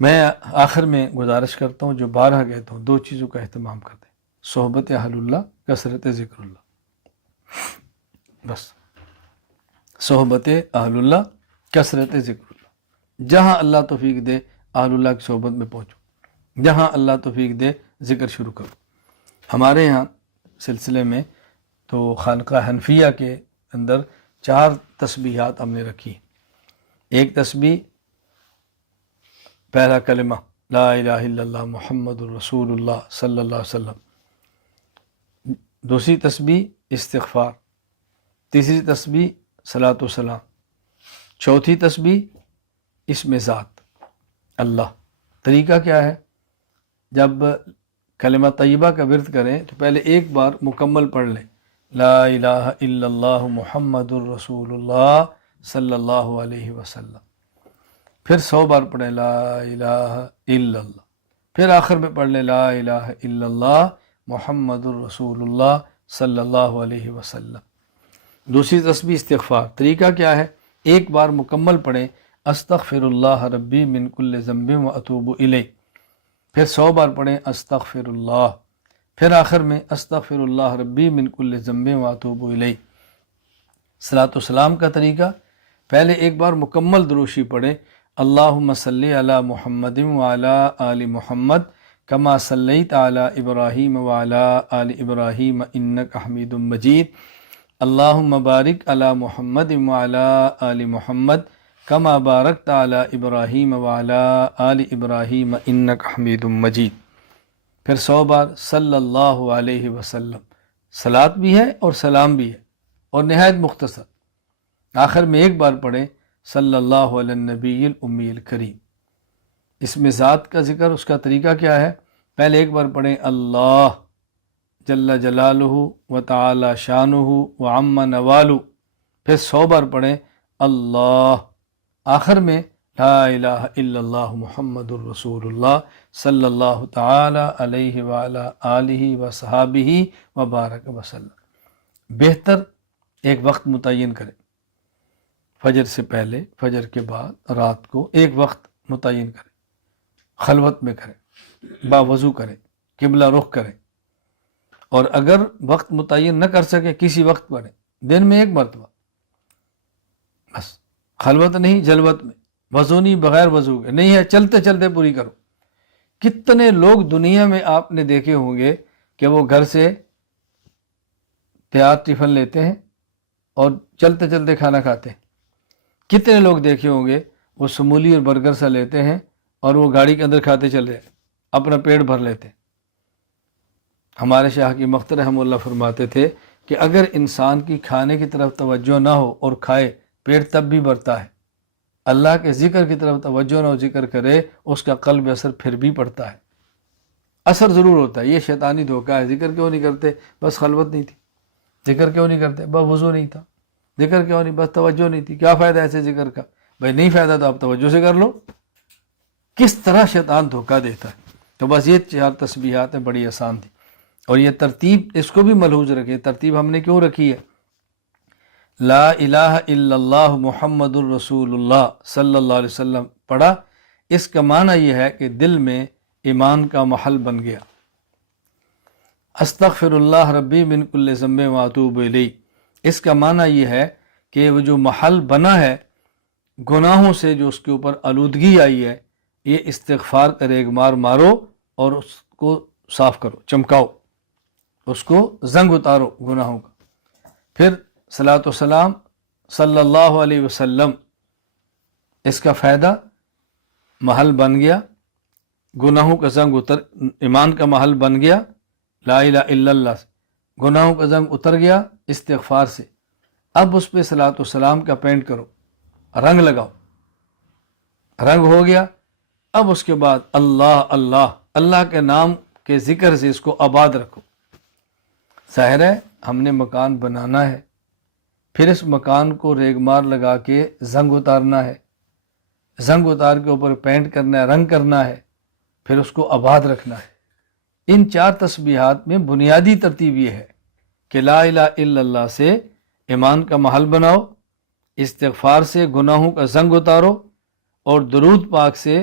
میں آخر میں گزارش کرتا ہوں، جو بارہا کہتا ہوں، دو چیزوں کا اہتمام کر دیں: صحبت اہل اللہ، کثرت ذکر اللہ. بس صحبت اہل اللہ، کثرت ذکر اللہ. جہاں اللہ توفیق دے اہل اللہ کی صحبت میں پہنچو، جہاں اللہ توفیق دے ذکر شروع کرو. ہمارے یہاں سلسلے میں تو خانقاہ حنفیہ کے اندر 4 تسبیحات ہم نے رکھی. ایک تسبیح پہلا کلمہ لا الہ الا اللہ محمد الرسول اللہ صلی اللہ علیہ وسلم. دوسری تسبیح استغفار. تیسری تسبیح صلاۃ و سلام. چوتھی تسبیح اسم ذات اللہ. طریقہ کیا ہے؟ جب کلمہ طیبہ کا ورد کریں تو پہلے ایک بار مکمل پڑھ لیں، لا الہ الا اللہ محمد الرسول اللہ صلی اللہ علیہ وسلم. پھر 100 بار پڑھیں لا الہ الا اللہ. پھر آخر میں پڑھ لیں لا الہ الا اللہ محمد الرسول اللہ صلی اللہ علیہ وسلم. دوسری تسبیح استغفار. طریقہ کیا ہے؟ ایک بار مکمل پڑھیں استغفر اللہ ربی من کل ذنب و اتوب الیہ. پھر 100 بار پڑھیں استغفر اللہ. پھر آخر میں استغفر اللہ ربی من کل ذنب و اتوب الیہ. صلاۃ و سلام کا طریقہ: پہلے ایک بار مکمل دروشی پڑھیں اللہم صلی علی محمد وعلی آل محمد کما صلیت علی ابراہیم وعلی آل ابراہیم انک حمید مجید. اللہم بارک علی محمد وعلی آل محمد کما بارکت علی ابراہیم وعلی آل ابراہیم انک حمید مجید. پھر 100 بار صلی اللہ علیہ وسلم. صلاۃ بھی ہے اور سلام بھی ہے اور نہایت مختصر. آخر میں ایک بار پڑھیں صلی اللہ علی النبی الامی الکریم. اسم ذات کا ذکر، اس کا طریقہ کیا ہے؟ پہلے ایک بار پڑھیں اللہ جل جلالہ و تعالی شانہ و عم نوالہ. پھر 100 بار پڑھیں اللہ. آخر میں لا الہ الا اللہ محمد الرسول اللہ صلی اللہ تعالی علیہ وعلی آلہ و صحابہ و بارک وسلم. بہتر ایک وقت متعین کریں، فجر سے پہلے، فجر کے بعد، رات کو ایک وقت متعین کریں، خلوت میں کریں، باوضو کریں، قبلہ رخ کریں. اور اگر وقت متعین نہ کر سکے کسی وقت پڑھیں، دن میں ایک مرتبہ بس. خلوت نہیں، جلوت میں. وضو نہیں، بغیر وضو کے نہیں ہے، چلتے چلتے پوری کرو. کتنے لوگ دنیا میں آپ نے دیکھے ہوں گے کہ وہ گھر سے تیار ٹفن لیتے ہیں اور چلتے چلتے کھانا کھاتے ہیں. کتنے لوگ دیکھے ہوں گے وہ سمولی اور برگر سا لیتے ہیں اور وہ گاڑی کے اندر کھاتے چلے اپنا پیٹ بھر لیتے ہیں. ہمارے شاہ کی مختر رحمہ اللہ فرماتے تھے کہ اگر انسان کی کھانے کی طرف توجہ نہ ہو اور کھائے، پیٹ تب بھی بھرتا ہے. اللہ کے ذکر کی طرف توجہ نہ ہو، ذکر کرے، اس کا قلب اثر پھر بھی پڑتا ہے. اثر ضرور ہوتا ہے. یہ شیطانی دھوکہ ہے. ذکر کیوں نہیں کرتے؟ بس خلوت نہیں تھی. ذکر کیوں نہیں کرتے؟ بس وضو نہیں تھا. ذکر کیوں نہیں؟ بس توجہ نہیں تھی. کیا فائدہ ایسے ذکر کا؟ بھائی نہیں فائدہ تو آپ توجہ سے کر لو. کس طرح شیطان دھوکہ دیتا ہے. تو بس یہ 4 تسبیحات ہیں، بڑی آسان تھی. اور یہ ترتیب اس کو بھی ملحوظ رکھیں. ترتیب ہم نے کیوں رکھی ہے؟ لا الہ الا اللہ محمد الرسول اللہ صلی اللہ علیہ وسلم پڑھا. اس کا معنی یہ ہے کہ دل میں ایمان کا محل بن گیا. استغفر اللہ ربی من کل ذنب و اتوب الیہ. اس کا معنی یہ ہے کہ وہ جو محل بنا ہے گناہوں سے، جو اس کے اوپر آلودگی آئی ہے، یہ استغفار کا ریگمار مارو اور اس کو صاف کرو، چمکاؤ، اس کو زنگ اتارو گناہوں کا. پھر صلاۃ و سلام صلی اللہ علیہ وسلم. اس کا فائدہ محل بن گیا، گناہوں کا زنگ اتر، ایمان کا محل بن گیا لا الہ الا اللہ سے، گناہوں کا زنگ اتر گیا استغفار سے. اب اس پہ صلاۃ و سلام کا پینٹ کرو، رنگ لگاؤ، رنگ ہو گیا. اب اس کے بعد اللہ اللہ، اللہ کے نام کے ذکر سے اس کو آباد رکھو. ظاہر ہے ہم نے مکان بنانا ہے، پھر اس مکان کو ریگمار لگا کے زنگ اتارنا ہے، زنگ اتار کے اوپر پینٹ کرنا ہے، رنگ کرنا ہے، پھر اس کو آباد رکھنا ہے. ان 4 تسبیحات میں بنیادی ترتیب یہ ہے کہ لا الہ الا اللہ سے ایمان کا محل بناؤ، استغفار سے گناہوں کا زنگ اتارو، اور درود پاک سے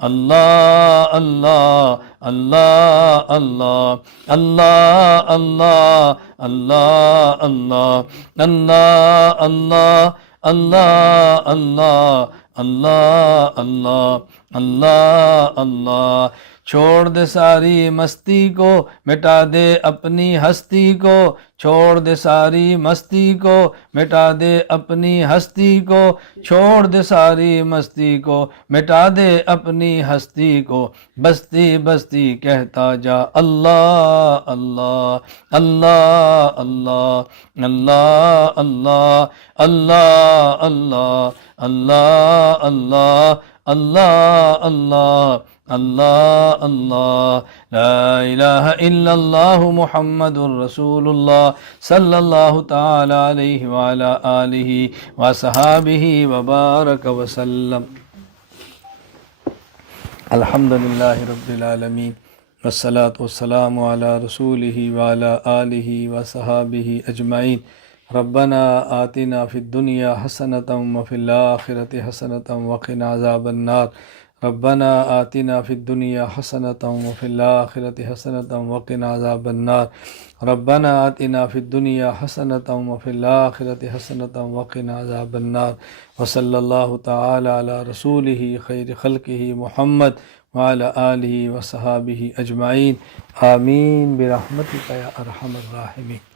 اللہ اللہ اللہ اللہ اللہ اللہ اللہ اللہ اللہ اللہ اللہ اللہ اللہ اللہ اللہ اللہ چھوڑ دے ساری مستی کو مٹا دے اپنی ہستی کو چھوڑ دے ساری مستی کو مٹا دے اپنی ہستی کو چھوڑ دے ساری مستی کو مٹا دے اپنی ہستی کو بستی بستی کہتا جا اللہ اللہ اللہ اللہ اللہ اللہ اللہ اللہ اللہ اللہ اللہ اللہ اللہ اللہ لا الہ الا اللہ محمد الرسول اللہ صلی اللہ تعالی علیہ وعلی آلہ وصحابہ وبارک وسلم الحمدللہ رب العالمین والصلاة والسلام علی رسولہ وعلی آلہ وصحابہ اجمعین ربنا آتنا فی الدنیا حسنۃ وفی الآخرۃ حسنۃ وقنا عذاب النار ربنا آتنا فی الدنیا حسنۃ وفی الآخرۃ حسنۃ وقنا عذاب النار ربنا آتنا فی الدنیا حسنۃ وفی الآخرۃ حسنۃ وقنا عذاب النار وصلی اللہ تعالی علی رسولہ خیر خلقہ محمد وعلی آلہ وصحابہ اجمعین آمین برحمتک یا ارحم الراحمین.